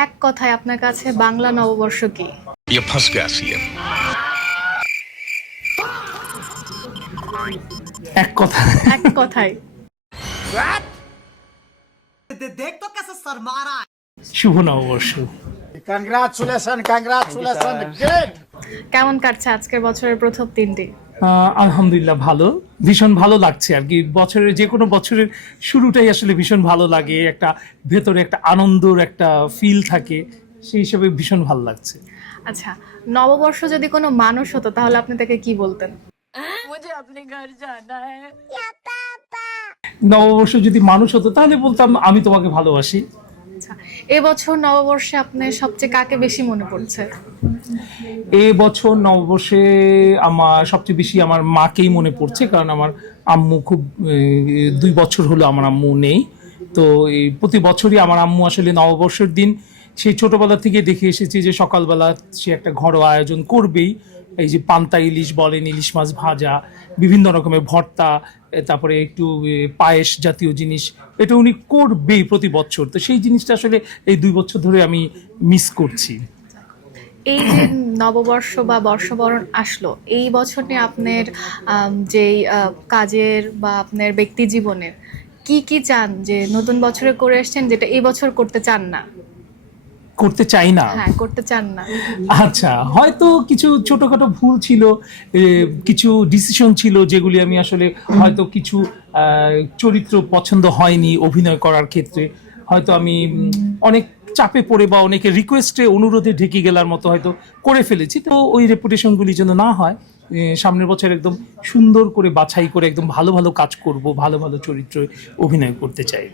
এক কথায় আপনার কাছে বাংলা নববর্ষ কি? ये फंस गया सीएम। এক কথা এক কথায়। देख तो कैसे शर्मा रहा है। শুভ নববর্ষ। Congratulations, great. কেমন কাটছে আজকের বছরের প্রথম দিনটি? আলহামদুলিল্লাহ ভালো, ভীষণ ভালো লাগছে আর কি। বছরের যে কোনো বছরের শুরুটাই আসলে ভীষণ ভালো লাগে, একটা ভেতরে একটা আনন্দর একটা ফিল থাকে, সেই হিসাবে ভীষণ ভালো লাগছে। আচ্ছা, নববর্ষ যদি কোনো মানুষ হতো তাহলে আপনি তাকে কি বলতেন? নববর্ষ যদি মানুষ হতো তাহলে বলতাম আমি তোমাকে ভালোবাসি। আচ্ছা, এবছর নববর্ষে আপনার সবচেয়ে কাকে বেশি মনে পড়ছে? এ বছর নববর্ষে আমার সবচেয়ে বেশি আমার মাকেই মনে পড়ছে, কারণ আমার আম্মু খুব 2 বছর হলো আমার আম্মু নেই। তো এই প্রতি বছরই আমার আম্মু আসলে নববর্ষের দিন সেই ছোটবেলা থেকে দেখে এসেছি যে সকালবেলা সে একটা ঘরোয়া আয়োজন করবেই। এই যে পান্তা ইলিশ বলেন, ইলিশ মাছ ভাজা, বিভিন্ন রকমের ভর্তা, তারপরে একটু পায়েস জাতীয় জিনিস, এটা উনি করবেই প্রতি বছর। তো সেই জিনিসটা আসলে এই 2 বছর ধরে আমি মিস করছি। এই যে নববর্ষ বা বর্ষবরণ আসলো, এই বছর নিয়ে আপনার যেই কাজের বা আপনার ব্যক্তি জীবনের কি কি চান যে নতুন বছরে করে এসেছেন যেটা এই বছর করতে চান না? করতে চাই না। হ্যাঁ, করতে চান না। আচ্ছা, হয়তো কিছু ছোটখাটো ভুল ছিল, কিছু ডিসিশন ছিল যেগুলি আমি আসলে হয়তো কিছু চরিত্র পছন্দ হয়নি অভিনয় করার ক্ষেত্রে, হয়তো আমি অনেক চাপে পড়ে বা অনেকে রিকোয়েস্টে অনুরোধে ঢেকে গেলার মতো হয়তো করে ফেলেছি। তো ওই রেপুটেশনগুলি যেন না হয়, সামনের বছর একদম সুন্দর করে বাছাই করে একদম ভালো ভালো কাজ করব, ভালো ভালো চরিত্রে অভিনয় করতে চাই।